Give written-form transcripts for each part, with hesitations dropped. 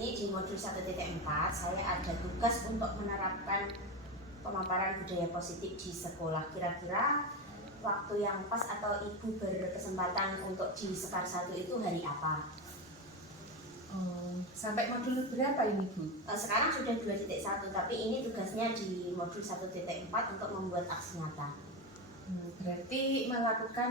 ini di modul 1.4 saya ada tugas untuk menerapkan pemaparan budaya positif di sekolah. Kira-kira waktu yang pas atau Ibu berkesempatan untuk di Sekar 1 itu hari apa? Sampai modul berapa ini Bu? Sekarang sudah 2.1, tapi ini tugasnya di modul 1.4 untuk membuat aksi nyata. Berarti melakukan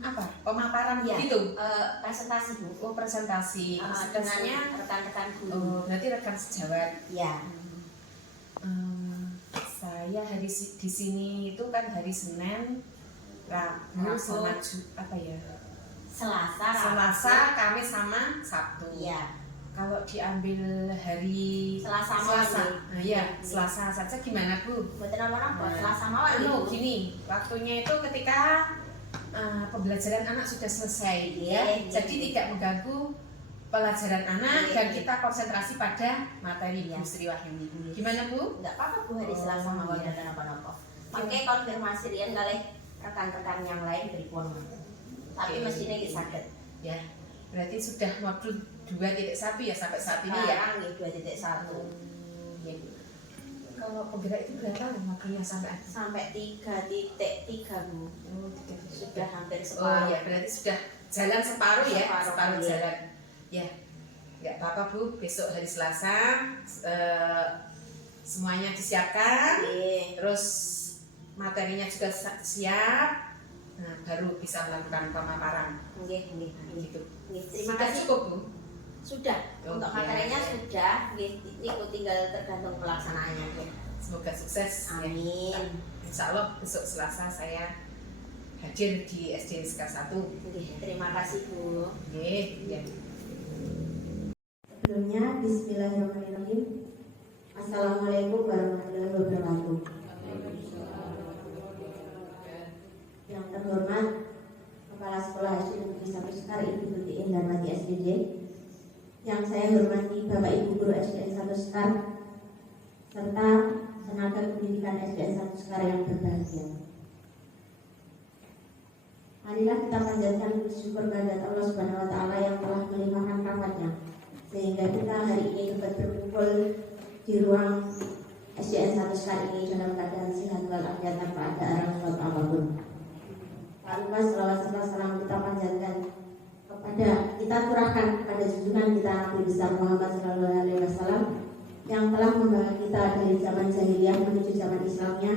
apa? Pemaparan Ya, gitu? Presentasi Bu. Oh, presentasi. Dengan rekan-rekan guru. Berarti rekan sejawat. Ya. Saya di sini itu kan hari Senin, Rabu, sama Selasa, Kamis sama Sabtu. Iya. Kalau diambil hari Selasa, nah ya Selasa saja gimana Bu? Buat nama-nama Selasa mawon. Gini, waktunya itu ketika pembelajaran anak sudah selesai, jadi tidak mengganggu pelajaran anak dan kita konsentrasi pada materi Bu Sri Wahyuni. Gimana Bu? Enggak apa-apa Bu, hari Selasa mawon dan apa-apa. Pakai konfirmasi rian kali rekan-rekan yang lain beripun. Tapi mestinya kita sakit. Ya, berarti sudah modul 2.1 ya sampai saat ini ya? Sekarang 2.1. Kalau penggerak itu berapa modulnya sampai? Sampai 3.3 Bu. Sudah hampir separuh. Oh ya, berarti sudah jalan separuh ya? Separuh ya. jalan. Ya, nggak apa-apa Bu, besok hari Selasa semuanya disiapkan. Terus materinya juga siap. Nah, baru bisa melakukan pemaparan. Gitu. Terima kasih cukup Bu. Sudah. Untuk materinya sudah. Ini tinggal tergantung pelaksanaannya. Semoga sukses. Amin. Ya. Insya Allah besok Selasa saya hadir di SD Sekar 1. Terima kasih Bu. Ya. Sebelumnya, Bismillahirrahmanirrahim. Assalamualaikum warahmatullahi wabarakatuh. Yang terhormat Kepala Sekolah SD Negeri 1 Sekar Ibu Tuti Indarwati SDJ, yang saya hormati Bapak Ibu Guru SDN 1 Sekar, serta tenaga pendidikan SDN 1 Sekar yang berbahagia. Marilah kita panjatkan puji syukur kehadirat Allah Subhanahu wa Ta'ala yang telah melimpahkan rahmatnya, sehingga kita hari ini dapat berkumpul di ruang SDN 1 Sekar ini dalam keadaan sehat walafiat tanpa ada arang suatu apapun. Tak lupa selawat serta salam kita panjatkan kita turahkan kepada junjungan kita Nabi besar Muhammad SAW yang telah membawa kita dari zaman jahiliyah menuju zaman Islamnya,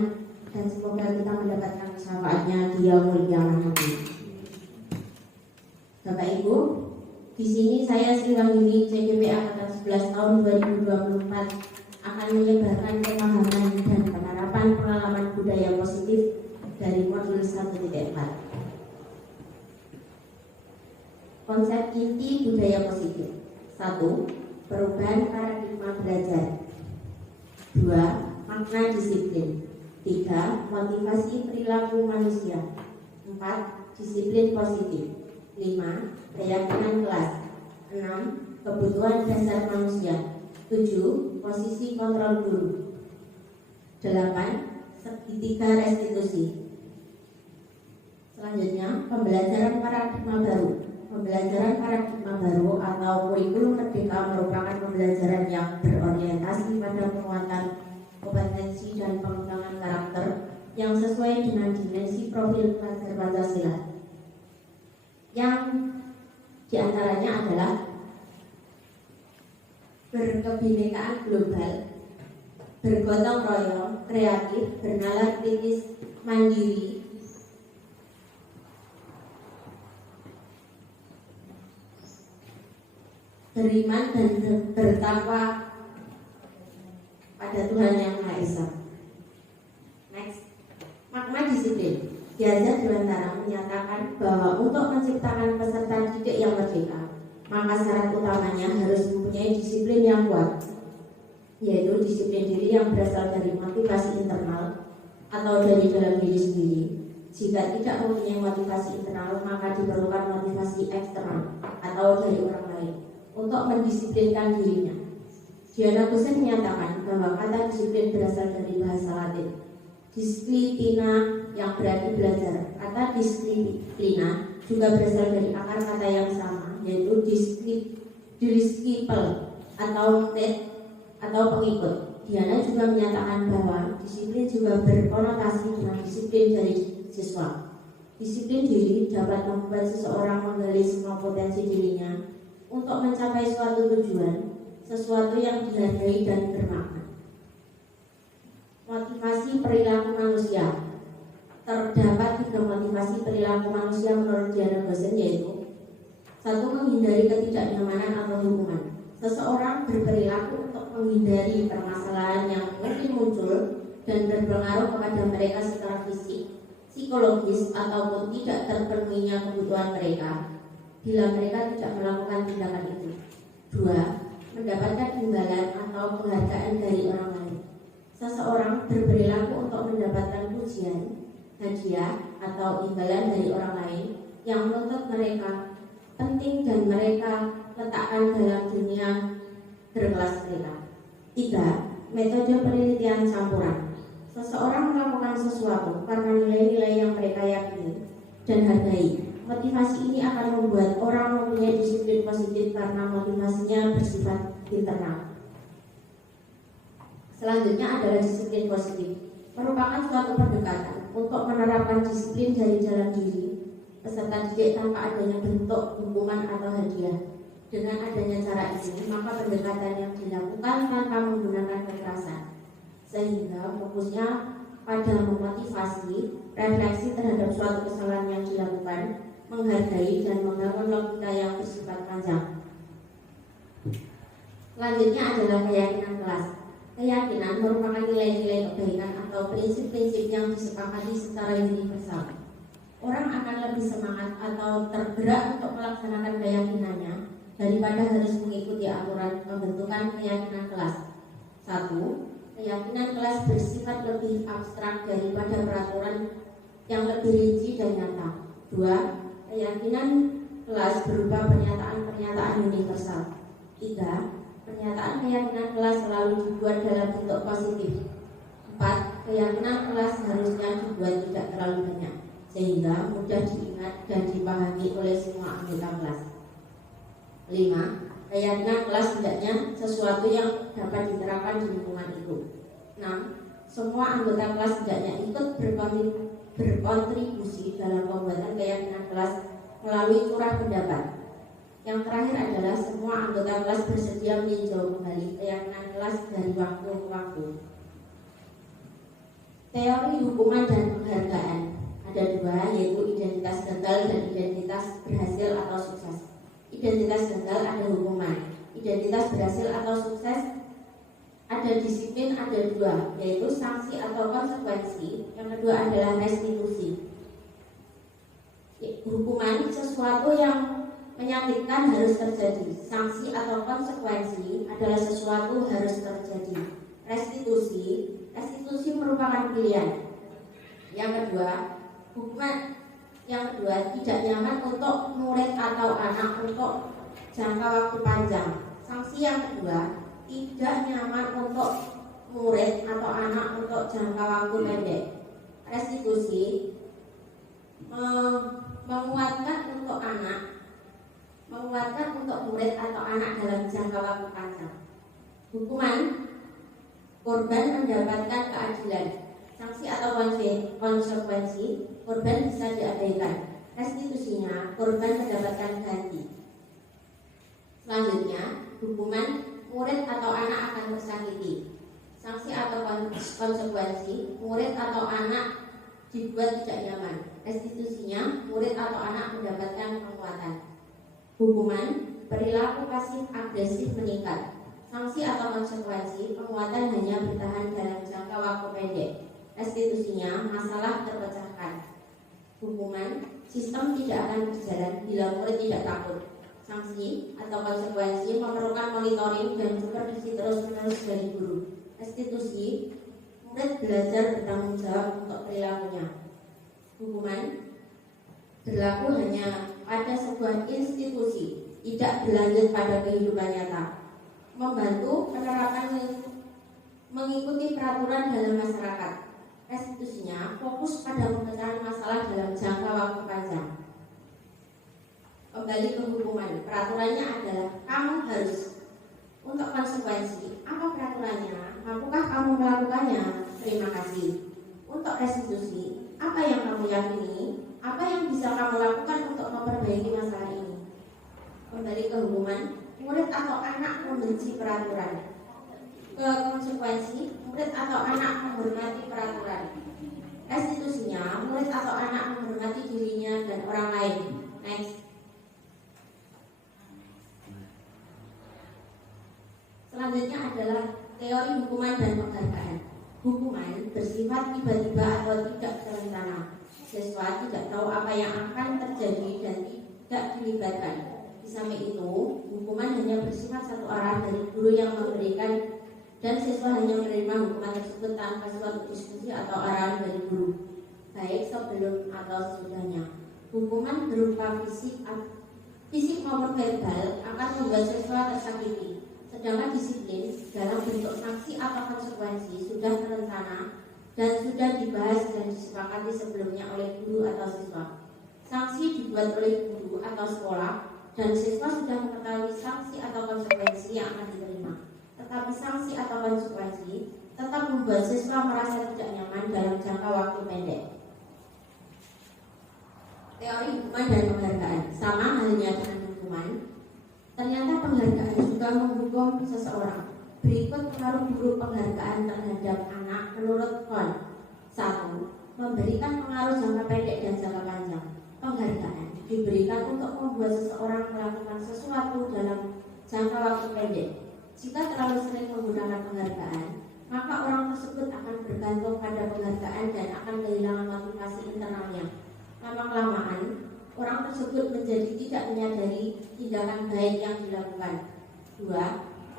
dan semoga kita mendapatkan syafaatnya di yaumul qiyamah nanti. Bapak Ibu, di sini saya Sri Wahyuni CGP angkatan 11 tahun 2024 akan menyebarkan pemahaman dan penerapan pengalaman budaya positif dari modul 1.4. Konsep inti budaya positif. 1. Perubahan paradigma belajar. 2. Makna disiplin. 3. Motivasi perilaku manusia. 4. Disiplin positif. 5. Keyakinan kelas. 6. Kebutuhan dasar manusia. 7. Posisi kontrol guru. 8. Segitiga restitusi. Selanjutnya, pembelajaran paradigma baru. Pembelajaran paradigma baru atau kurikulum merdeka merupakan pembelajaran yang berorientasi pada penguatan kompetensi dan pengembangan karakter yang sesuai dengan dimensi profil pelajar Pancasila, yang diantaranya adalah berkebinekaan global, bergotong royong, kreatif, bernalar kritis, mandiri, beriman dan bertakwa pada Tuhan Yang Maha Esa. Next, makna disiplin. Ki Hajar Dewantara menyatakan bahwa untuk menciptakan peserta didik yang merdeka, maka syarat utamanya harus mempunyai disiplin yang kuat, yaitu disiplin diri yang berasal dari motivasi internal atau dari dalam diri sendiri. Jika tidak mempunyai motivasi internal, maka diperlukan motivasi eksternal atau dari orang lain untuk mendisiplinkan dirinya. Diana Kusen menyatakan bahwa kata disiplin berasal dari bahasa Latin disciplina yang berarti belajar. Kata disiplina juga berasal dari akar kata yang sama, yaitu disciple atau murid atau pengikut. Diana juga menyatakan bahwa disiplin juga berkonotasi dengan disiplin dari siswa. Disiplin diri dapat membuat seseorang menggali semua potensi dirinya untuk mencapai suatu tujuan, sesuatu yang dihargai dan bermakna. Motivasi perilaku manusia. Terdapat 3 motivasi perilaku manusia menurut Diana Gosen, yaitu 1. Menghindari ketidaknyamanan atau hukuman. Seseorang berperilaku untuk menghindari permasalahan yang mungkin muncul dan berpengaruh kepada mereka secara fisik, psikologis, ataupun tidak terpenuhinya kebutuhan mereka bila mereka tidak melakukan tindakan itu. 2. Mendapatkan imbalan atau penghargaan dari orang lain. Seseorang berperilaku untuk mendapatkan pujian, hadiah, atau imbalan dari orang lain yang menuntut mereka penting dan mereka letakkan dalam dunia berkelas mereka. 3. Metode penelitian campuran. Seseorang melakukan sesuatu karena nilai-nilai yang mereka yakini dan hargai. Motivasi ini akan membuat orang mempunyai disiplin positif karena motivasinya bersifat internal. Selanjutnya adalah disiplin positif. Merupakan suatu pendekatan untuk menerapkan disiplin dari dalam diri peserta didik tanpa adanya bentuk hukuman atau hadiah. Dengan adanya cara ini, maka pendekatan yang dilakukan tanpa menggunakan kekerasan, sehingga fokusnya pada memotivasi, refleksi terhadap suatu kesalahan yang dilakukan, menghargai dan membangun logika yang bersifat panjang. Selanjutnya adalah keyakinan kelas. Keyakinan merupakan nilai-nilai kebaikan atau prinsip-prinsip yang disepakati secara universal. Orang akan lebih semangat atau tergerak untuk melaksanakan keyakinannya daripada harus mengikuti aturan pembentukan keyakinan kelas. 1. Keyakinan kelas bersifat lebih abstrak daripada peraturan yang lebih rinci dan nyata. 2. Keyakinan kelas berupa pernyataan-pernyataan universal. 3. Pernyataan keyakinan kelas selalu dibuat dalam bentuk positif. 4. Keyakinan kelas harusnya dibuat tidak terlalu banyak, sehingga mudah diingat dan dipahami oleh semua anggota kelas. 5. Keyakinan kelas hendaknya sesuatu yang dapat diterapkan di lingkungan itu. 6. Semua anggota kelas hendaknya ikut berkontribusi dalam pembuatan keyakinan kelas melalui curah pendapat. Yang terakhir adalah semua anggota kelas bersedia meninjau kembali keyakinan kelas dari waktu ke waktu. Teori hukuman dan penghargaan ada 2, yaitu identitas gagal dan identitas berhasil atau sukses. Identitas gagal ada hukuman, identitas berhasil atau sukses ada disiplin, ada 2, yaitu sanksi atau konsekuensi. Yang kedua adalah restitusi. Hukuman sesuatu yang menyakitkan harus terjadi. Sanksi atau konsekuensi adalah sesuatu harus terjadi. Restitusi merupakan pilihan. Yang kedua, hukuman yang kedua tidak nyaman untuk murid atau anak untuk jangka waktu panjang. Sanksi yang kedua tidak nyaman untuk murid atau anak untuk jangka waktu pendek. Restitusi menguatkan untuk murid atau anak dalam jangka waktu panjang. Hukuman, korban mendapatkan keadilan. Sanksi atau konsekuensi, korban bisa diabaikan. Restitusinya, korban mendapatkan ganti. Selanjutnya, hukuman, murid atau anak akan tersakiti. Sanksi atau konsekuensi, murid atau anak dibuat tidak nyaman. Restitusinya, murid atau anak mendapatkan penguatan. Hukuman, perilaku pasif agresif meningkat. Sanksi atau konsekuensi, penguatan hanya bertahan dalam jangka waktu pendek. Restitusinya, masalah terpecahkan. Hukuman, sistem tidak akan berjalan bila murid tidak takut. Sanksi atau konsekuensi memerlukan monitoring dan supervisi terus-menerus dari guru. Restitusi, murid belajar bertanggung jawab untuk perilakunya. Hukuman, berlaku hanya pada sebuah institusi, tidak berlanjut pada kehidupan nyata. Membantu penerapan mengikuti peraturan dalam masyarakat. Restitusinya fokus pada pemecahan masalah dalam jangka waktu panjang. Kembali ke hukuman, peraturannya adalah kamu harus. Untuk konsekuensi, apa peraturannya? Mampukah kamu melakukannya? Terima kasih. Untuk restitusi, apa yang kamu yakini? Apa yang bisa kamu lakukan untuk memperbaiki masalah ini? Kembali ke hukuman, murid atau anak membenci peraturan. Ke konsekuensi, murid atau anak menghormati peraturan. Restitusinya, murid atau anak menghormati dirinya dan orang lain. Next. Selanjutnya adalah teori hukuman dan penghargaan. Hukuman bersifat tiba-tiba atau tidak terencana. Siswa tidak tahu apa yang akan terjadi dan tidak dilibatkan. Di samping itu, hukuman hanya bersifat satu arah dari guru yang memberikan dan siswa hanya menerima hukuman tersebut tanpa suatu diskusi atau arahan dari guru, baik sebelum atau sesudahnya. Hukuman berupa fisik maupun verbal akan membuat siswa tersakiti. Sedangkan disiplin dalam bentuk sanksi atau konsekuensi sudah terencana dan sudah dibahas dan disepakati sebelumnya oleh guru atau siswa. Sanksi dibuat oleh guru atau sekolah dan siswa sudah mengetahui sanksi atau konsekuensi yang akan diterima. Tetapi sanksi atau konsekuensi tetap membuat siswa merasa tidak nyaman dalam jangka waktu pendek. Teori hukuman dan penghargaan sama halnya dengan hukuman. Ternyata penghargaan juga menghukum seseorang. Berikut pengaruh buruk penghargaan terhadap anak menurut Kohn. 1. Memberikan pengaruh jangka pendek dan jangka panjang. Penghargaan diberikan untuk membuat seseorang melakukan sesuatu dalam jangka waktu pendek. Jika terlalu sering menggunakan penghargaan, maka orang tersebut akan bergantung pada penghargaan dan akan kehilangan motivasi internalnya. Lama-kelamaan, orang tersebut menjadi tidak menyadari tindakan baik yang dilakukan. 2.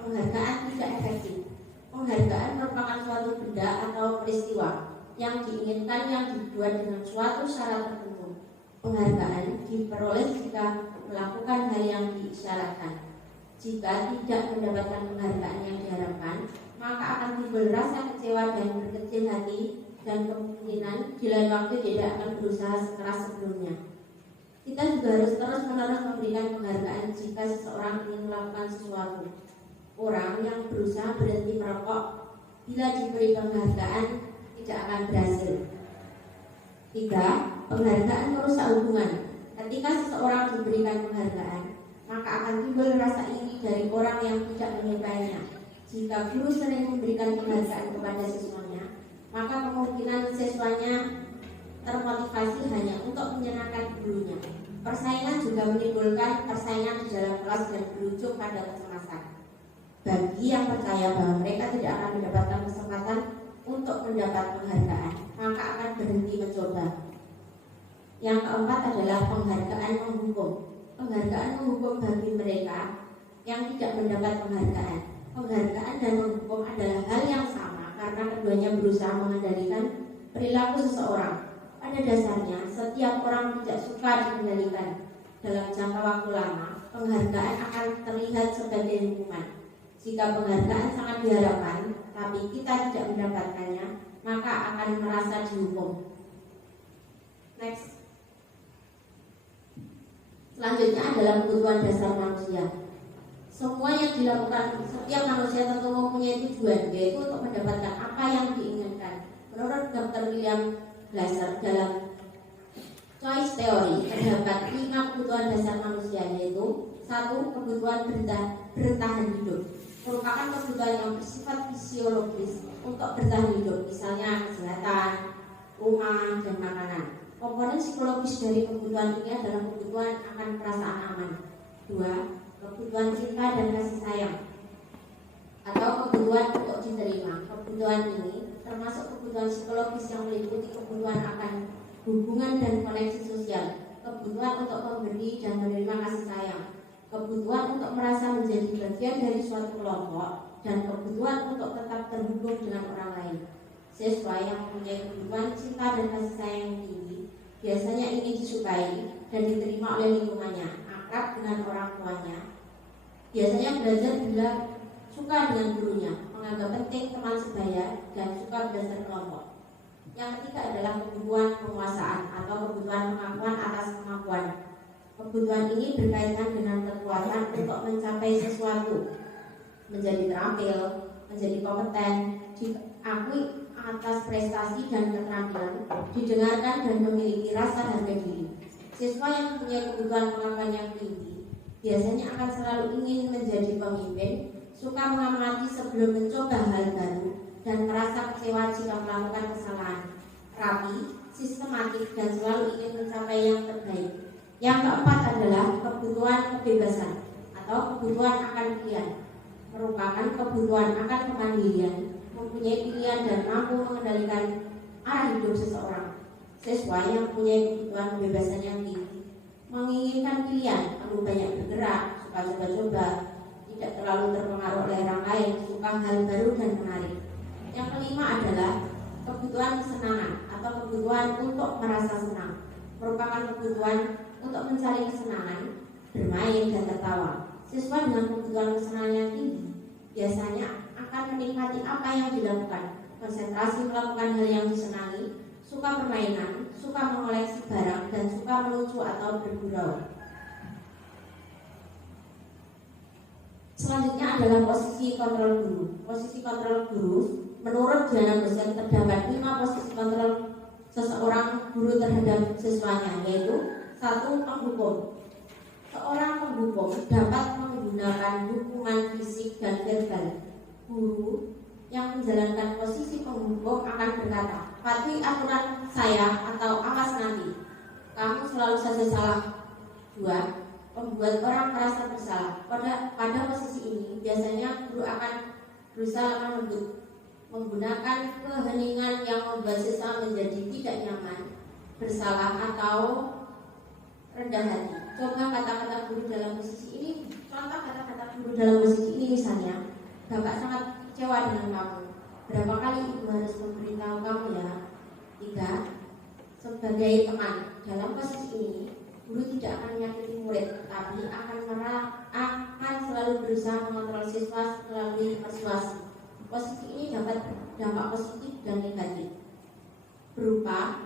Penghargaan tidak efektif. Penghargaan merupakan suatu benda atau peristiwa yang diinginkan yang dibuat dengan suatu syarat tertentu. Penghargaan diperoleh jika melakukan hal yang diisyaratkan. Jika tidak mendapatkan penghargaan yang diharapkan, maka akan timbul rasa kecewa dan berkecil hati dan kemungkinan di lain waktu tidak akan berusaha sekeras sebelumnya. Kita juga harus terus-menerus memberikan penghargaan jika seseorang ingin melakukan sesuatu. Orang yang berusaha berhenti merokok, bila diberi penghargaan, tidak akan berhasil. 3. Penghargaan merusak hubungan. Ketika seseorang diberikan penghargaan, maka akan timbul rasa iri dari orang yang tidak menyukainya. Jika guru sering memberikan penghargaan kepada siswanya, maka kemungkinan siswanya termotivasi hanya untuk menyenangkan gurunya. Persaingan juga menimbulkan persaingan di dalam kelas dan berujung pada kecemasan. Bagi yang percaya bahwa mereka tidak akan mendapatkan kesempatan untuk mendapat penghargaan, maka akan berhenti mencoba. Yang keempat adalah penghargaan menghukum. Penghargaan menghukum bagi mereka yang tidak mendapat penghargaan. Penghargaan dan menghukum adalah hal yang sama karena keduanya berusaha mengendalikan perilaku seseorang. Pada dasarnya, setiap orang tidak suka dikendalikan. Dalam jangka waktu lama, penghargaan akan terlihat sebagai hukuman. Jika penghargaan sangat diharapkan, tapi kita tidak mendapatkannya, maka akan merasa dihukum. Next. Selanjutnya adalah kebutuhan dasar manusia. Semua yang dilakukan setiap manusia tentu mempunyai tujuan, yaitu untuk mendapatkan apa yang diinginkan. Menurut Dr. William Glasser dalam Choice Theory, terdapat 5 kebutuhan dasar manusia, yaitu 1. Kebutuhan bertahan hidup. Merupakan kebutuhan yang bersifat fisiologis untuk bertahan hidup, misalnya kesehatan, rumah, dan makanan. Komponen psikologis dari kebutuhan ini adalah kebutuhan akan perasaan aman. 2. Kebutuhan cinta dan kasih sayang atau kebutuhan untuk diterima. Kebutuhan ini termasuk kebutuhan psikologis yang meliputi kebutuhan akan hubungan dan koneksi sosial, kebutuhan untuk memberi dan menerima kasih sayang, kebutuhan untuk merasa menjadi bagian dari suatu kelompok, dan kebutuhan untuk tetap terhubung dengan orang lain. Siswa yang mempunyai kebutuhan cinta dan kasih sayang yang tinggi biasanya ingin disukai dan diterima oleh lingkungannya, akrab dengan orang tuanya. Biasanya belajar bila suka dengan gurunya, menganggap penting teman sebaya, dan suka belajar kelompok. Yang ketiga adalah kebutuhan penguasaan atau kebutuhan pengakuan atas kemampuan. Kebutuhan ini berkaitan dengan kekuatan untuk mencapai sesuatu. menjadi terampil, menjadi kompeten, diakui atas prestasi dan keterampilan, didengarkan dan memiliki rasa harga diri. Siswa yang mempunyai kebutuhan pengakuan yang tinggi biasanya akan selalu ingin menjadi pemimpin, suka mengamati sebelum mencoba hal baru, dan merasa kecewa jika melakukan kesalahan. Rapi, sistematik, dan selalu ingin mencapai yang terbaik. Yang keempat adalah kebutuhan kebebasan atau kebutuhan akan pilihan, merupakan kebutuhan akan kemandirian, mempunyai pilihan dan mampu mengendalikan arah hidup seseorang. Siswa yang mempunyai kebutuhan kebebasan yang tinggi menginginkan pilihan, perlu banyak bergerak, suka coba-coba, tidak terlalu terpengaruh oleh orang lain, suka hal baru dan menarik. Yang kelima adalah kebutuhan kesenangan atau kebutuhan untuk merasa senang, merupakan kebutuhan untuk mencari kesenangan, bermain dan tertawa. Siswa dengan kebutuhan kesenangan yang tinggi biasanya akan menikmati apa yang dilakukan, konsentrasi melakukan hal yang disenangi, suka permainan, suka mengoleksi barang, dan suka melucu atau bergurau. Selanjutnya adalah posisi kontrol guru. Posisi kontrol guru, menurut Diana Dosen terdapat 5 posisi kontrol seseorang guru terhadap siswanya, yaitu 1. Penghukum. Seorang penghukum dapat menggunakan hukuman fisik dan verbal. Guru yang menjalankan posisi penghukum akan berkata, "Patuhi aturan saya atau awas nanti. Kamu selalu saja salah." 2. Membuat orang merasa bersalah. Pada posisi ini biasanya guru akan berusaha menggunakan keheningan yang membuat siswa menjadi tidak nyaman, bersalah atau rendah hati. Coba kata-kata guru dalam posisi ini. Contoh kata-kata guru dalam posisi ini misalnya, "Bapak sangat kecewa dengan kamu. Berapa kali ibu harus memberitahu kamu ya?" 3. Sebagai teman, dalam posisi ini guru tidak akan menyakiti murid, tapi akan selalu berusaha mengontrol siswa melalui persuasi. Posisi ini dapat dampak positif dan negatif, berupa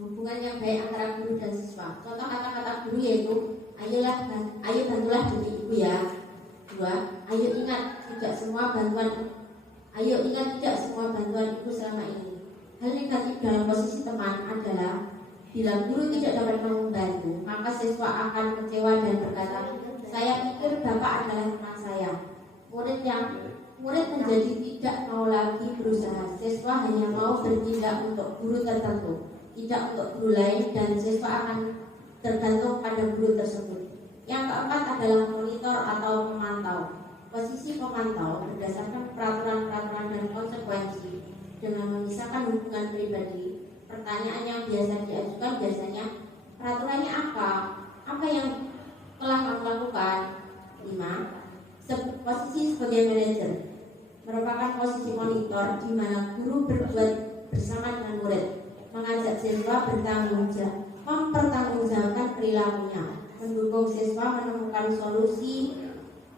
hubungan yang baik antara guru dan siswa. Contoh kata-kata guru yaitu, ayo bantulah didik ibu ya." 2. Tidak semua bantuan ibu selama ini. Hal negatif dalam posisi teman adalah, bila guru tidak dapat membantu, maka siswa akan kecewa dan berkata, "Saya pikir bapak adalah teman saya." Murid menjadi tidak mau lagi berusaha. Siswa hanya mau bertindak untuk guru tertentu, tidak untuk guru lain, dan siswa akan tergantung pada guru tersebut. Yang keempat adalah monitor atau pemantau. Posisi pemantau berdasarkan peraturan-peraturan dan konsekuensi dengan memisahkan hubungan pribadi. Pertanyaan yang biasa diajukan biasanya, peraturannya apa? Apa yang telah kamu lakukan? 5. Posisi sebagai manajer merupakan posisi monitor di mana guru berbuat bersama dengan murid, mengajak siswa mempertanggungjawabkan perilakunya, mendukung siswa menemukan solusi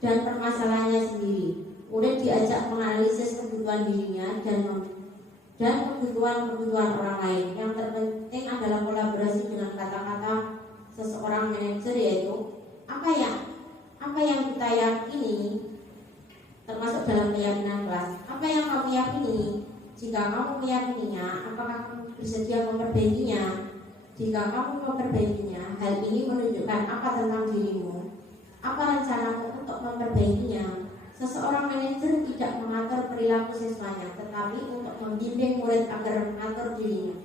dan permasalahannya sendiri. Murid diajak menganalisis kebutuhan dirinya dan kebutuhan orang lain. Yang terpenting adalah kolaborasi dengan kata-kata seseorang manajer, yaitu apa yang kita yakini, termasuk dalam keyakinan kelas. Apa yang kamu yakini? Jika kamu meyakininya, apakah kamu bersedia memperbaikinya? Jika kamu memperbaikinya, hal ini menunjukkan apa tentang dirimu? Apa rencanamu untuk memperbaikinya? Seseorang manajer tidak mengatur perilaku siswanya, tetapi untuk membimbing murid agar mengatur dirinya.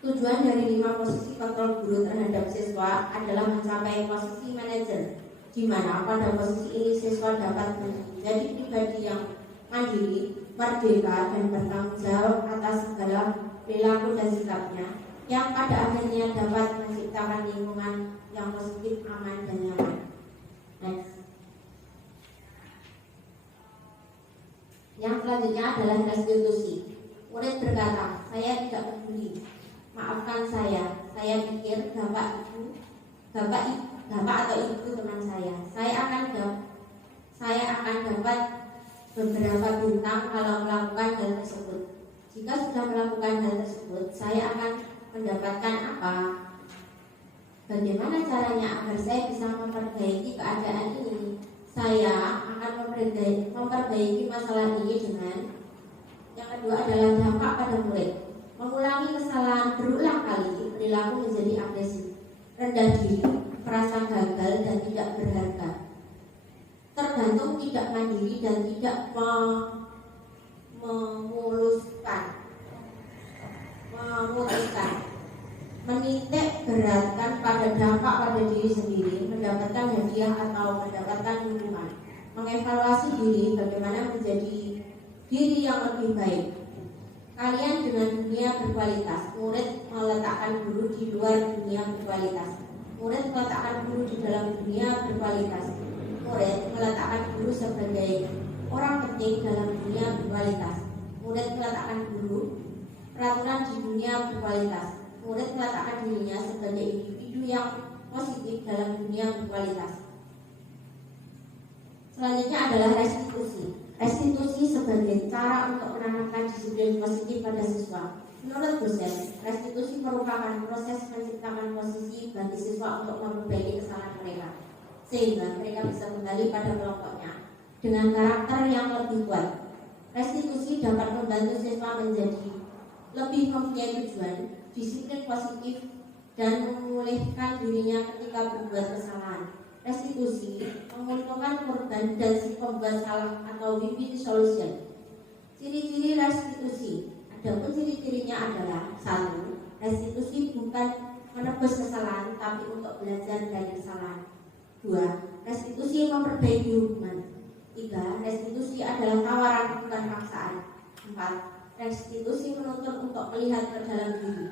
Tujuan dari 5 posisi kontrol guru terhadap siswa adalah mencapai posisi manajer, di mana pada posisi ini siswa dapat menjadi pribadi yang mandiri, merdeka, dan bertanggung jawab atas segala perilaku dan sikapnya, yang pada akhirnya dapat menciptakan lingkungan yang positif, aman, dan nyaman. Next. Yang selanjutnya adalah restitusi. Murid berkata, "Saya tidak peduli. Maafkan saya pikir bapak atau ibu teman saya. Saya akan dapat beberapa bintang kalau melakukan hal tersebut. Jika sudah melakukan hal tersebut, saya akan mendapatkan apa? Bagaimana caranya agar saya bisa memperbaiki keadaan ini? Saya akan memperbaiki masalah ini dengan yang kedua adalah dampak pada murid. Mengulangi kesalahan berulang kali, perilaku menjadi agresif, rendah diri, merasa gagal dan tidak berharga, tergantung, tidak mandiri dan tidak memutuskan, menitik beratkan pada dampak pada diri sendiri, mendapatkan hadiah atau mendapatkan hukuman, mengevaluasi diri bagaimana menjadi diri yang lebih baik. Kalian dengan dunia berkualitas, murid meletakkan guru di luar dunia berkualitas. Murid meletakkan guru di dalam dunia berkualitas. Murid meletakkan guru sebagai orang penting dalam dunia berkualitas. Murid meletakkan guru peraturan di dunia berkualitas. Murid meletakkan dirinya sebagai individu yang positif dalam dunia berkualitas. Selanjutnya adalah restitusi. Restitusi sebagai cara untuk menanamkan disiplin positif pada siswa. Menurut dosen, restitusi merupakan proses menciptakan posisi bagi siswa untuk memperbaiki kesalahan mereka, sehingga mereka bisa kembali pada kelompoknya dengan karakter yang lebih kuat. Restitusi dapat membantu siswa menjadi lebih mempunyai tujuan, disiplin positif, dan memulihkan dirinya ketika berbuat kesalahan. Restitusi menguntungkan korban dan si pembuat salah atau win-win solution. Ciri-ciri restitusi. Adapun ciri-cirinya adalah 1. Restitusi bukan menebus kesalahan tapi untuk belajar dari kesalahan. 2. Restitusi memperbaiki hubungan. 3. Restitusi adalah tawaran bukan paksaan. 4. Restitusi menuntut untuk melihat ke dalam diri.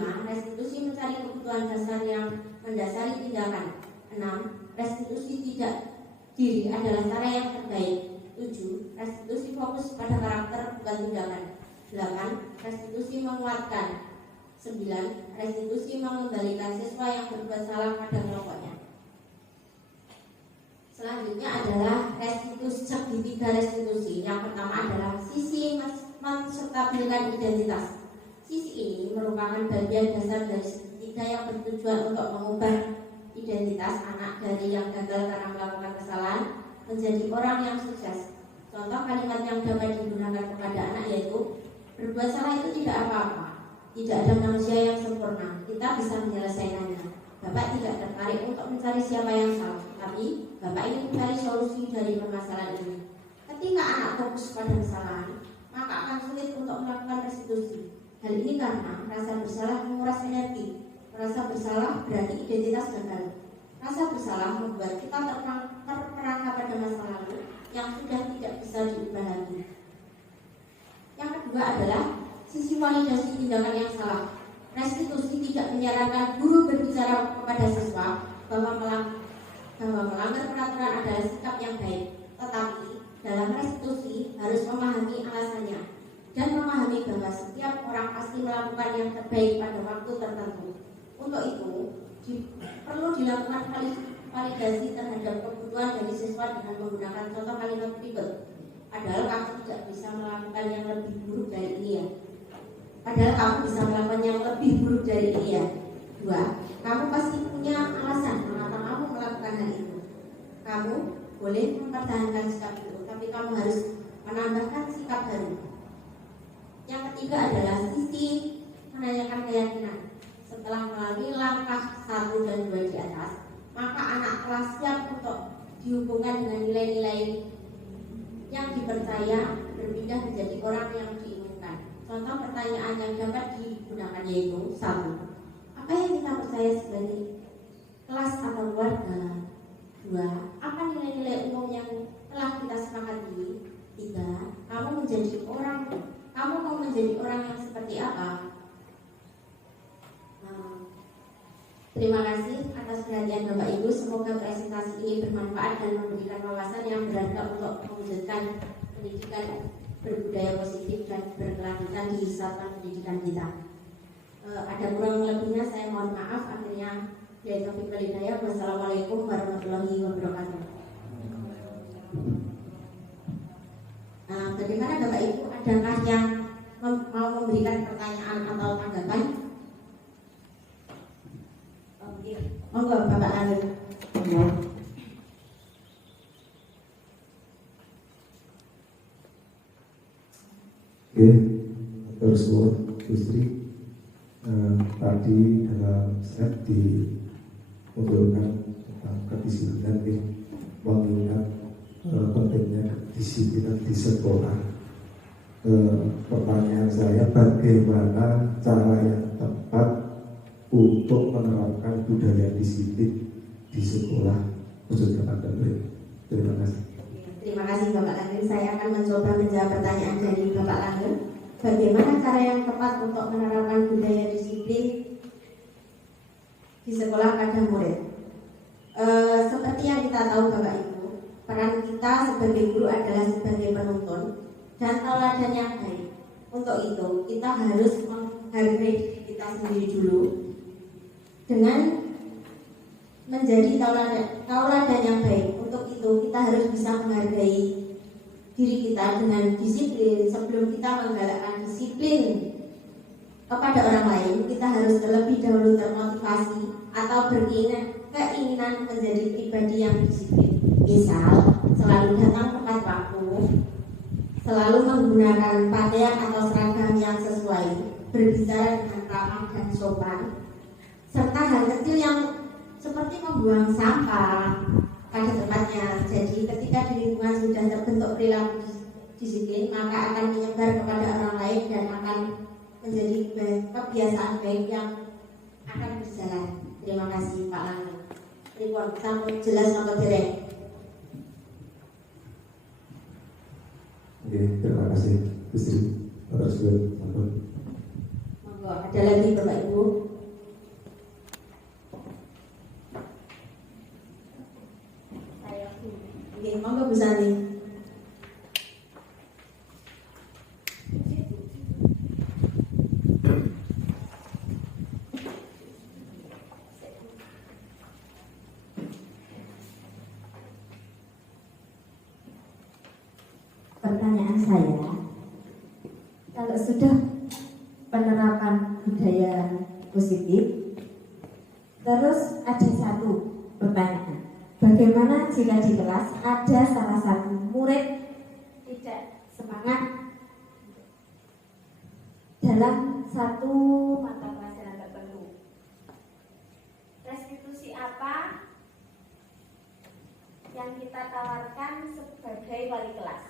5. Restitusi mencari kebutuhan dasar yang mendasari tindakan. 6. Restitusi tidak diri adalah cara yang terbaik. 7. Restitusi fokus pada karakter bukan tindakan. 8. Restitusi menguatkan. 9. Restitusi mengembalikan siswa yang berbuat salah pada kelompoknya. Selanjutnya adalah restitusi, segitiga restitusi. Yang pertama adalah sisi menstabilkan identitas. Sisi ini merupakan bagian dasar dari segitiga yang bertujuan untuk mengubah identitas anak dari yang gagal karena melakukan kesalahan menjadi orang yang sukses. Contoh kalimat yang dapat digunakan kepada anak yaitu, berbuat salah itu tidak apa-apa, tidak ada manusia yang sempurna, kita bisa menyelesaikannya. Bapak tidak tertarik untuk mencari siapa yang salah, tapi Bapak ingin mencari solusi dari permasalahan ini. Ketika anak fokus pada kesalahan, maka akan sulit untuk melakukan restitusi. Hal ini karena rasa bersalah menguras energi. Rasa bersalah berarti identitas gagal. Rasa bersalah membuat kita terperangkap pada masa lalu yang sudah tidak bisa diubah lagi. Yang kedua adalah sisi validasi tindakan yang salah. Restitusi tidak menyarankan guru berbicara kepada siswa bahwa melanggar peraturan adalah sikap yang baik, tetapi dalam restitusi harus memahami alasannya dan memahami bahwa setiap orang pasti melakukan yang terbaik pada waktu tertentu. Untuk itu, perlu dilakukan validasi terhadap kebutuhan dari siswa dengan menggunakan contoh kalimat berikut. Padahal kamu tidak bisa melakukan yang lebih buruk dari ini ya. Padahal kamu bisa melakukan yang lebih buruk dari ini ya. 2. Kamu pasti punya alasan mengapa kamu melakukan hal itu. Kamu boleh mempertahankan sikap itu, tapi kamu harus menambahkan sikap baru. Yang ketiga adalah sisi menanyakan keyakinan. Setelah melalui langkah 1 dan 2 di atas, maka anak kelas siap untuk dihubungkan dengan nilai-nilai yang dipercaya berpindah menjadi orang yang diinginkan. Contoh pertanyaan yang dapat digunakan yaitu 1. Apa yang kita percaya sebagai kelas atau keluarga? 2. Apa nilai-nilai umum yang telah kita sepakati? 3. Kamu mau menjadi orang yang seperti apa? Terima kasih atas perhatian Bapak Ibu. Semoga presentasi ini bermanfaat dan memberikan wawasan yang berharga untuk mewujudkan pendidikan berbudaya positif dan berkelanjutan di satuan pendidikan kita. Ada kurang lebihnya saya mohon maaf. Akhirnya billahi taufiq wal hidayah. Wassalamualaikum warahmatullahi wabarakatuh. Bagaimana Bapak Ibu, adakah yang mau memberikan pertanyaan atau tanggapan? Monggo Bapak Alif. Matur Gustri, tadi dalam slide diunjukkan tentang kedisiplinan yang mengingat pentingnya kedisiplinan di sekolah. Pertanyaan saya, bagaimana cara yang tepat untuk menerapkan budaya disiplin di sekolah khususnya pada murid? Terima kasih. Terima kasih Bapak Langgeng. Saya akan mencoba menjawab pertanyaan dari Bapak Langgeng. Bagaimana cara yang tepat untuk menerapkan budaya disiplin di sekolah pada murid? Seperti yang kita tahu Bapak Ibu, peran kita sebagai guru adalah sebagai penuntun dan tauladan yang baik. Untuk itu kita harus menghargai diri kita sendiri dulu dengan menjadi tauladan yang baik. Untuk itu kita harus bisa menghargai diri kita dengan disiplin. Sebelum kita menggalakkan disiplin kepada orang lain, kita harus terlebih dahulu termotivasi atau keinginan menjadi pribadi yang disiplin. Misal, selalu datang tepat waktu, selalu menggunakan pakaian atau seragam yang sesuai, berbicara dengan ramah dan sopan, serta hal kecil yang seperti membuang sampah pada tempatnya. Jadi ketika di lingkungan sudah terbentuk perilaku disiplin, maka akan menyebar kepada orang lain dan akan menjadi kebiasaan baik yang akan berjalan. Terima kasih Pak Langgeng. Ripon, sampun jelas nomor dereng. Oke, terima kasih Gustri atas jawaban. Monggo, ada lagi Bapak Ibu? Oke, monggo Bu Santi. Pertanyaan saya, kalau sudah penerapan budaya positif, terus ada satu pertanyaan, bagaimana jika di kelas ada salah satu murid tidak semangat dalam satu mata pelajaran tertentu? Restitusi apa yang kita tawarkan sebagai wali kelas?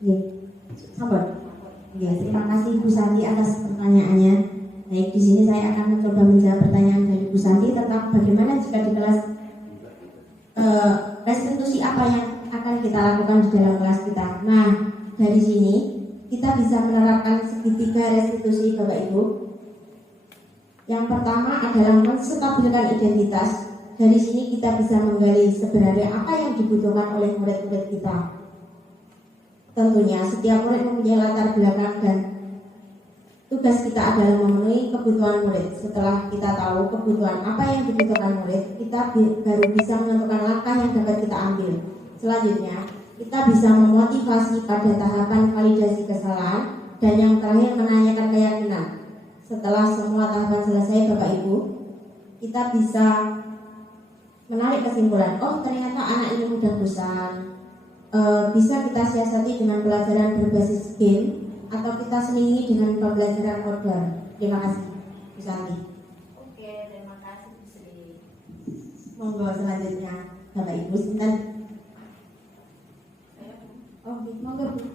Ya, sabar. Ya, terima kasih Bu Santi atas pertanyaannya. Baik, di sini saya akan mencoba menjawab pertanyaan dari Bu Santi tentang bagaimana jika di kelas restitusi apa yang akan kita lakukan di dalam kelas kita. Nah, dari sini kita bisa menerapkan segitiga restitusi Bapak Ibu. Yang pertama adalah menstabilkan identitas. Dari sini kita bisa menggali sebenarnya apa yang dibutuhkan oleh murid-murid kita. Tentunya setiap murid mempunyai latar belakang dan tugas kita adalah memenuhi kebutuhan murid. Setelah kita tahu kebutuhan apa yang dibutuhkan murid, kita baru bisa menentukan langkah yang dapat kita ambil. Selanjutnya, kita bisa memotivasi pada tahapan validasi kesalahan dan yang terakhir menanyakan keyakinan. Setelah semua tahapan selesai Bapak Ibu, kita bisa menarik kesimpulan, oh ternyata anak ini mudah bosan. Bisa kita siasati dengan pelajaran berbasis game atau kita selingi dengan pembelajaran outdoor. Terima kasih Bu Santi. Oke, terima kasih Bu Sri. Monggo selanjutnya Bapak Ibu sinten? Monggo Bu.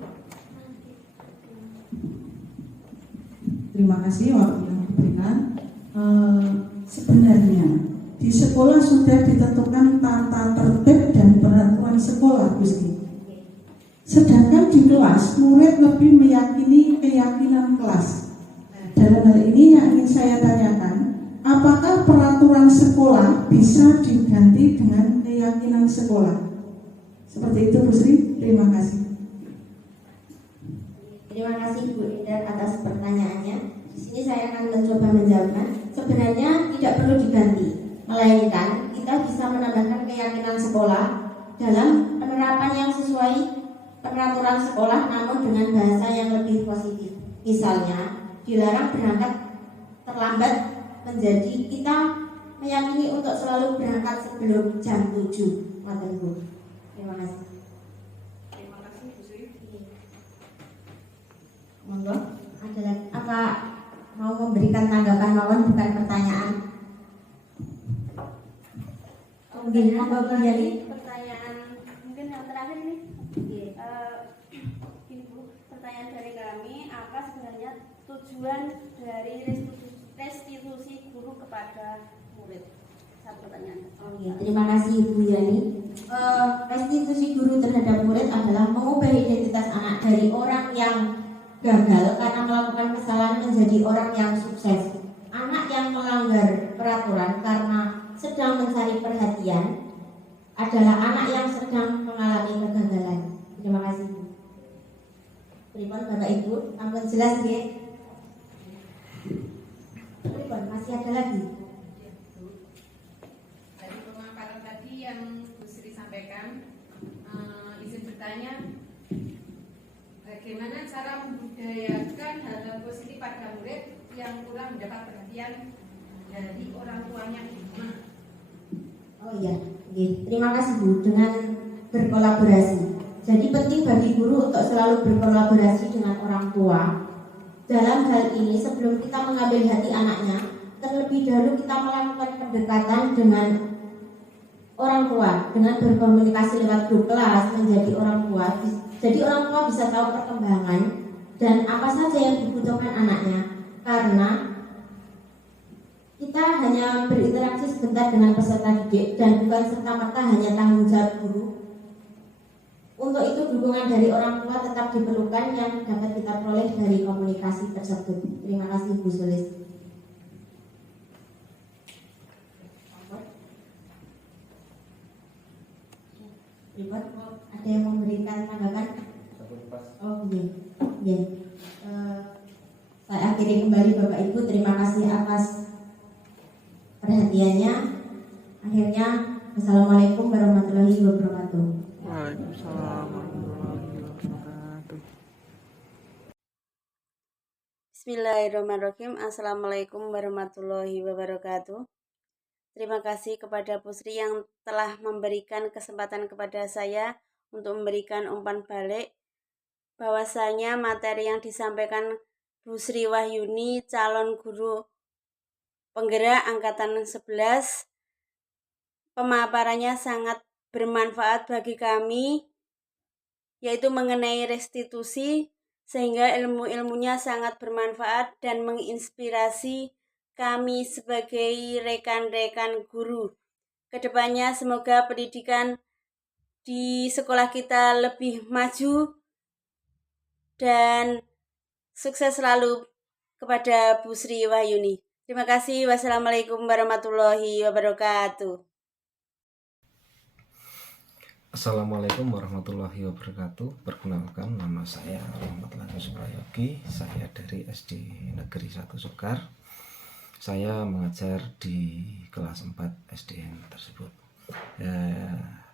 Terima kasih waktu yang diberikan. Sebenarnya di sekolah sudah ditentukan tata tertib dan peraturan sekolah, Gusti. Sedangkan di kelas murid lebih meyakini keyakinan kelas. Dalam hal ini yang ingin saya tanyakan, apakah peraturan sekolah bisa diganti dengan keyakinan sekolah? Seperti itu Bu Sri, terima kasih. Terima kasih Bu Indar atas pertanyaannya. Di sini saya akan mencoba menjawabnya. Sebenarnya tidak perlu diganti, melainkan kita bisa menambahkan keyakinan sekolah dalam penerapan yang sesuai peraturan sekolah, namun dengan bahasa yang lebih positif. Misalnya, dilarang berangkat terlambat menjadi kita meyakini untuk selalu berangkat sebelum jam 7. Matur nuwun. Terima kasih. Terima kasih Bu Sri. Monggo, ada lagi apa mau memberikan tanggapan mawon bukan pertanyaan? Mungkin monggo Bu Yani. Pertanyaan mungkin yang terakhir ini. Gini Bu, pertanyaan dari kami, apa sebenarnya tujuan dari restitusi guru kepada murid? Satu pertanyaan. Oh iya, terima kasih Bu Yani. Restitusi guru terhadap murid adalah mengubah identitas anak dari orang yang gagal karena melakukan kesalahan menjadi orang yang sukses. Anak yang melanggar peraturan karena sedang mencari perhatian adalah anak yang sedang mengalami kegagalan. Terima kasih Bu. Pripun Bapak Ibu, ampun jelas ya. Pripun masih ada lagi? Dari pemaparan tadi yang Bu Sri sampaikan, izin bertanya, bagaimana cara membudayakan hal-hal positif pada murid yang kurang mendapat perhatian dari orang tuanya di rumah? Oh iya, terima kasih Bu. Dengan berkolaborasi. Jadi penting bagi guru untuk selalu berkolaborasi dengan orang tua. Dalam hal ini sebelum kita mengambil hati anaknya, terlebih dahulu kita melakukan pendekatan dengan orang tua, dengan berkomunikasi lewat grup kelas menjadi orang tua. Jadi orang tua bisa tahu perkembangan dan apa saja yang dibutuhkan anaknya. Karena kita hanya berinteraksi sebentar dengan peserta didik dan bukan serta-merta hanya tanggung jawab guru. Untuk itu dukungan dari orang tua tetap diperlukan yang dapat kita peroleh dari komunikasi tersebut. Terima kasih Bu Sulis. Ada yang memberikan tanggapan? Oh iya, iya. Saya akhiri kembali Bapak Ibu. Terima kasih atas perhatiannya. Akhirnya, Wassalamualaikum warahmatullahi wabarakatuh. Waalaikumsalam warahmatullahi wabarakatuh. Bismillahirrahmanirrahim. Assalamualaikum warahmatullahi wabarakatuh. Terima kasih kepada Bu Sri yang telah memberikan kesempatan kepada saya untuk memberikan umpan balik bahwasanya materi yang disampaikan Bu Sri Wahyuni, calon guru penggerak angkatan 11, pemaparannya sangat bermanfaat bagi kami, yaitu mengenai restitusi, sehingga ilmu-ilmunya sangat bermanfaat dan menginspirasi kami sebagai rekan-rekan guru. Kedepannya semoga pendidikan di sekolah kita lebih maju dan sukses selalu kepada Bu Sri Wahyuni. Terima kasih. Wassalamualaikum warahmatullahi wabarakatuh. Assalamualaikum warahmatullahi wabarakatuh. Perkenalkan, nama saya Muhammad Lani Suprayogi. Saya dari SD Negeri 1 Sekar. Saya mengajar di kelas 4 SDN tersebut.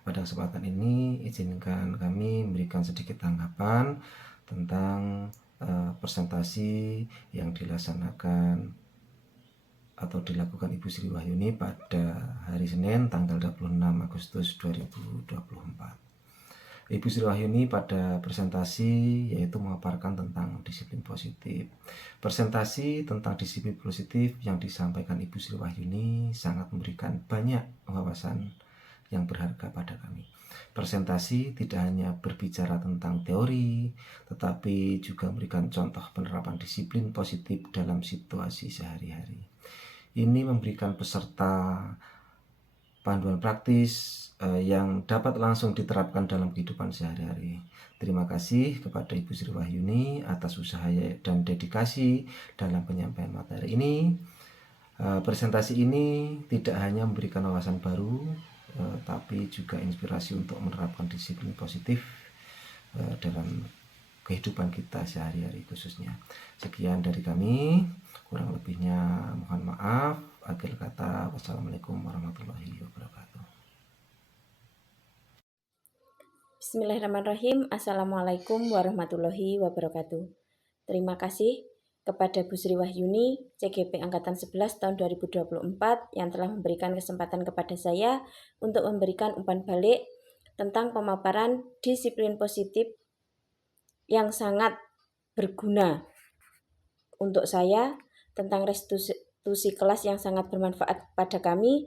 Pada kesempatan ini izinkan kami memberikan sedikit tanggapan tentang presentasi yang dilaksanakan atau dilakukan Ibu Sri Wahyuni pada hari Senin tanggal 26 Agustus 2024. Ibu Sri Wahyuni pada presentasi yaitu memaparkan tentang disiplin positif. Presentasi tentang disiplin positif yang disampaikan Ibu Sri Wahyuni sangat memberikan banyak wawasan yang berharga pada kami. Presentasi tidak hanya berbicara tentang teori, tetapi juga memberikan contoh penerapan disiplin positif dalam situasi sehari-hari. Ini memberikan peserta panduan praktis yang dapat langsung diterapkan dalam kehidupan sehari-hari. Terima kasih kepada Ibu Sri Wahyuni atas usaha dan dedikasi dalam penyampaian materi ini. Presentasi ini tidak hanya memberikan wawasan baru, tapi juga inspirasi untuk menerapkan disiplin positif dalam kehidupan kita sehari-hari khususnya. Sekian dari kami, kurang lebihnya mohon maaf. Akhir kata, wassalamualaikum warahmatullahi wabarakatuh. Bismillahirrahmanirrahim. Assalamualaikum warahmatullahi wabarakatuh. Terima kasih kepada Bu Sri Wahyuni, CGP Angkatan 11 tahun 2024 yang telah memberikan kesempatan kepada saya untuk memberikan umpan balik tentang pemaparan disiplin positif yang sangat berguna untuk saya tentang restitusi kelas yang sangat bermanfaat pada kami,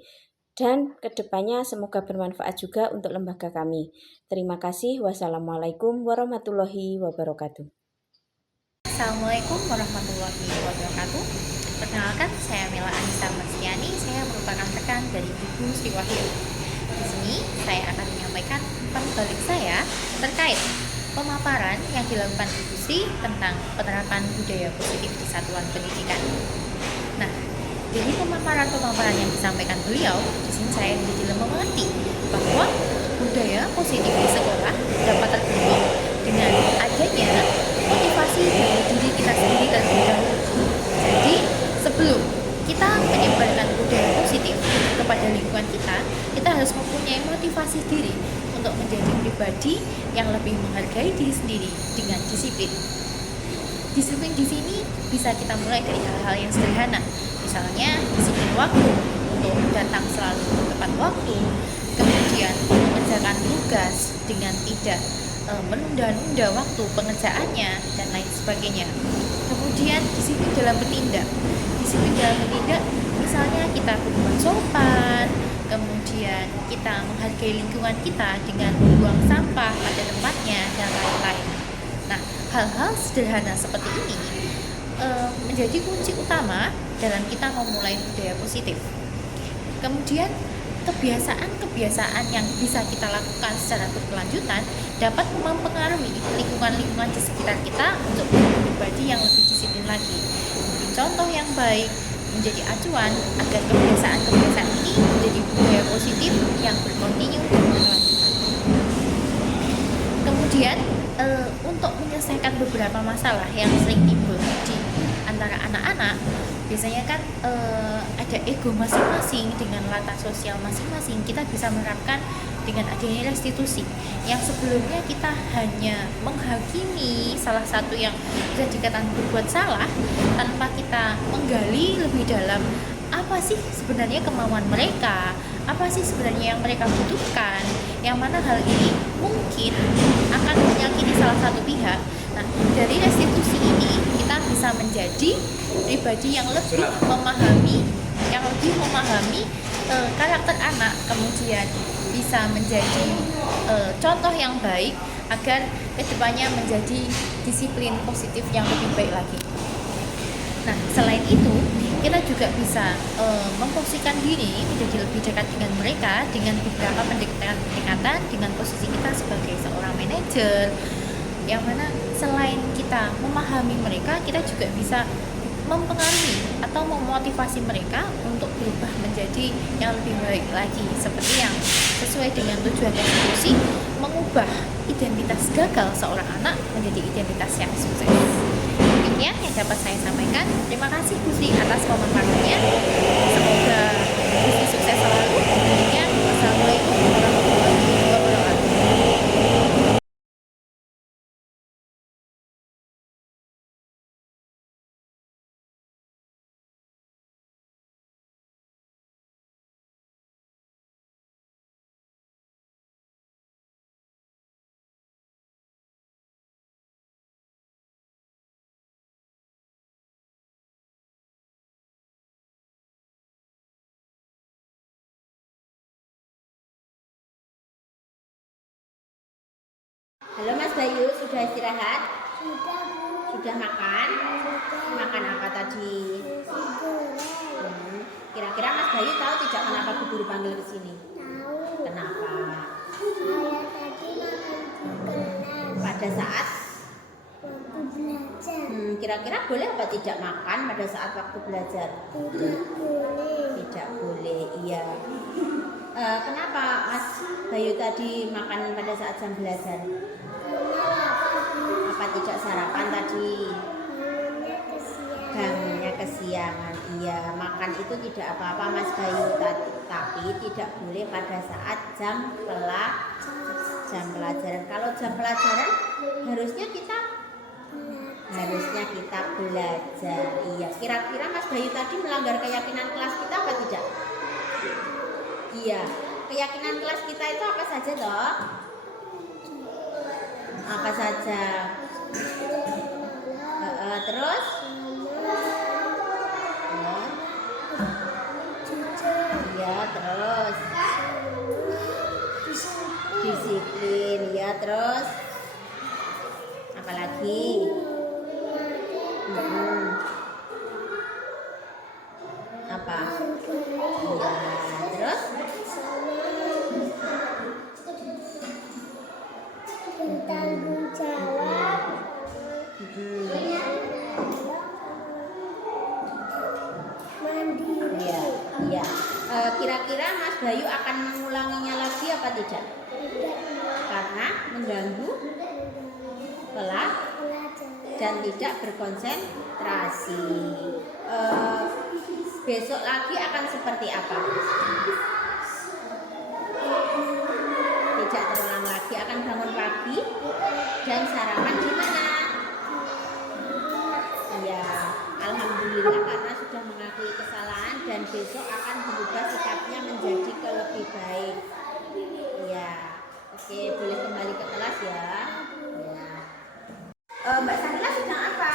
dan kedepannya semoga bermanfaat juga untuk lembaga kami. Terima kasih. Wassalamualaikum warahmatullahi wabarakatuh. Assalamualaikum warahmatullahi wabarakatuh. Perkenalkan, saya Mela Anissa Marstiani. Saya merupakan rekan dari Ibu Sri Wahyuni. Di sini saya akan menyampaikan umpan balik saya terkait pemaparan yang dilakukan Ibu Sri tentang penerapan budaya positif di satuan pendidikan. Nah, dari pemaparan yang disampaikan beliau, di sini saya menjadi mengerti bahwa budaya positif di sekolah dapat terbentuk dengan adanya motivasi dari diri kita sendiri terlebih dahulu. Jadi, sebelum kita menyebarkan budaya positif kepada lingkungan kita harus mempunyai motivasi diri untuk menjadi pribadi yang lebih menghargai diri sendiri dengan disiplin. Disiplin di sini bisa kita mulai dari hal-hal yang sederhana, misalnya disiplin waktu untuk datang selalu tepat waktu, kemudian mengerjakan tugas dengan tidak menunda-nunda waktu pengerjaannya dan lain sebagainya. Kemudian disiplin dalam bertindak. Disiplin dalam bertindak, misalnya kita berbuat sopan, kemudian kita menghargai lingkungan kita dengan membuang sampah pada tempatnya dan lain-lain. Nah, hal-hal sederhana seperti ini menjadi kunci utama dalam kita memulai budaya positif. Kemudian kebiasaan-kebiasaan yang bisa kita lakukan secara berkelanjutan dapat mempengaruhi lingkungan-lingkungan di sekitar kita untuk menjadi pribadi yang lebih disiplin lagi. Menjadi contoh yang baik, menjadi acuan agar kebiasaan-kebiasaan ini menjadi budaya positif yang berkontinu dan berkelanjutan. Kemudian untuk menyelesaikan beberapa masalah yang sering timbul di antara anak-anak, biasanya kan ada ego masing-masing dengan latar sosial masing-masing. Kita bisa menerapkan dengan adanya restitusi yang sebelumnya kita hanya menghakimi salah satu yang bisa dikatakan berbuat salah tanpa kita menggali lebih dalam apa sih sebenarnya kemauan mereka, apa sih sebenarnya yang mereka butuhkan, yang mana hal ini mungkin akan menyakiti salah satu pihak. Nah, dari restitusi ini kita bisa menjadi pribadi yang lebih memahami karakter anak, kemudian bisa menjadi contoh yang baik agar kedepannya menjadi disiplin positif yang lebih baik lagi. Nah, selain itu kita juga bisa memposisikan diri menjadi lebih dekat dengan mereka dengan beberapa pendekatan dengan posisi kita sebagai seorang manajer, yang mana selain kita memahami mereka, kita juga bisa mempengaruhi atau memotivasi mereka untuk berubah menjadi yang lebih baik lagi, seperti yang sesuai dengan tujuan restitusi, mengubah identitas gagal seorang anak menjadi identitas yang sukses. Demikian yang dapat saya sampaikan. Terima kasih Bu Sri atas pemaparannya. Semoga Bu Sri sukses selalu. Demikian, wassalamualaikum warahmatullahi wabarakatuh. Halo Mas Bayu, sudah istirahat? Sudah, Bu. Sudah makan? Sudah. Makan apa tadi? Kira-kira Mas Bayu tahu tidak kenapa Bu Guru panggil ke sini? Tahu. Kenapa? Saya tadi makan di kelas. Pada saat Waktu belajar. Kira-kira boleh apa tidak makan pada saat waktu belajar? Tidak boleh. Tidak boleh, iya. Kenapa Mas Bayu tadi makan pada saat jam belajar? Apa tidak sarapan tadi? Bangunnya kesiangan. Iya, makan itu tidak apa-apa Mas Bayu, tapi tidak boleh pada saat jam pelajaran. Kalau jam pelajaran harusnya kita belajar. Iya, kira-kira Mas Bayu tadi melanggar keyakinan kelas kita apa tidak? Iya, keyakinan kelas kita itu apa saja toh? Apa saja? Terus Ya, terus disiplin, ya, terus apalagi? Apa? Ya, terus bertanggung jawab, mandiri. ya, ya. Kira-kira Mas Bayu akan mengulanginya lagi apa tidak? Karena mengganggu kelas dan tidak berkonsentrasi. Besok lagi akan seperti apa? Tidak terulang lagi, akan bangun pagi dan sarapan di mana? Ya, alhamdulillah karena sudah mengakui kesalahan dan besok akan berubah sikapnya menjadi ke lebih baik. Ya, oke, boleh kembali ke kelas ya. Ya. Mbak Sakila sedang apa?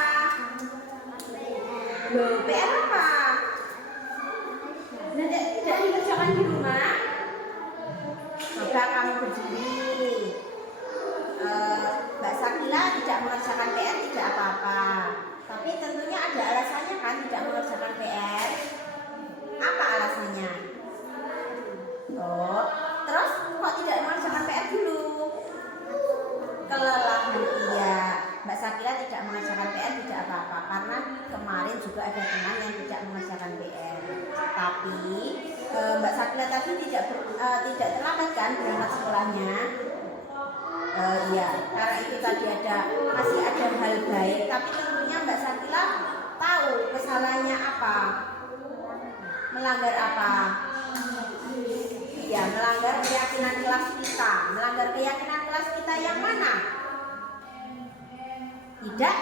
Loh, PR apa? Tidak dikerjakan di rumah? Coba kamu berdiri. Mbak Sakila tidak mengerjakan PR tidak apa-apa. Tapi tentunya ada alasannya kan tidak mengerjakan PR. Apa alasannya? Oh, terus kok tidak mengerjakan PR dulu? Kelelahan, iya. Mbak Sakila tidak mengerjakan PR tidak apa-apa karena kemarin juga ada teman yang tidak mengerjakan PR. Tapi Mbak Sakila tadi tidak terlambat kan berangkat sekolahnya? Iya, karena itu tadi masih ada hal baik. Tapi tentunya Mbak Sakila tahu kesalahannya apa, melanggar apa? Ya, melanggar keyakinan kelas kita. Melanggar keyakinan kelas kita yang mana? Tidak?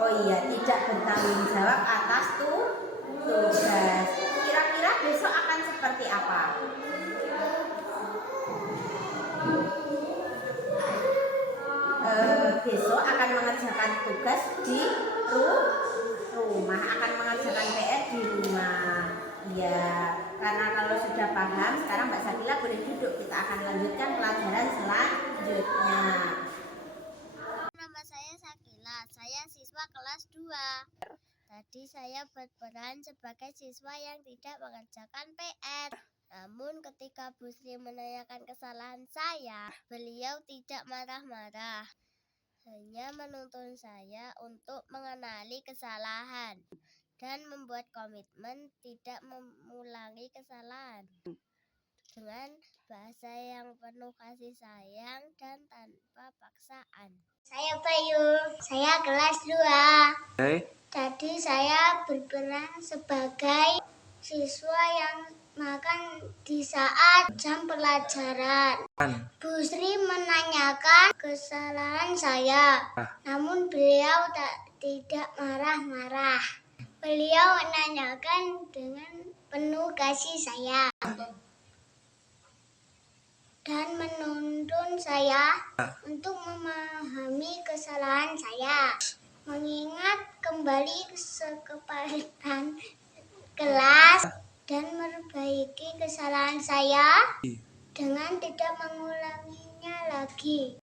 Oh iya, tidak bertanggung jawab atas tugas. Kira-kira besok akan seperti apa? Besok akan mengerjakan tugas di rumah, akan mengerjakan PR di rumah. Ya, karena kalau sudah paham, sekarang Mbak Sakila boleh duduk. Kita akan lanjutkan pelajaran selanjutnya. Nama saya Sakila, saya siswa kelas 2. Tadi saya berperan sebagai siswa yang tidak mengerjakan PR. Namun ketika Bu Sri menanyakan kesalahan saya, beliau tidak marah-marah. Hanya menuntun saya untuk mengenali kesalahan dan membuat komitmen tidak mengulangi kesalahan dengan bahasa yang penuh kasih sayang dan tanpa paksaan. Saya Bayu, saya kelas 2. Tadi saya berperan sebagai siswa yang makan di saat jam pelajaran. Bu Sri menanyakan kesalahan saya, namun beliau tidak marah-marah. Beliau menanyakan dengan penuh kasih saya dan menuntun saya untuk memahami kesalahan saya, mengingat kembali kesepakatan kelas dan memperbaiki kesalahan saya dengan tidak mengulanginya lagi.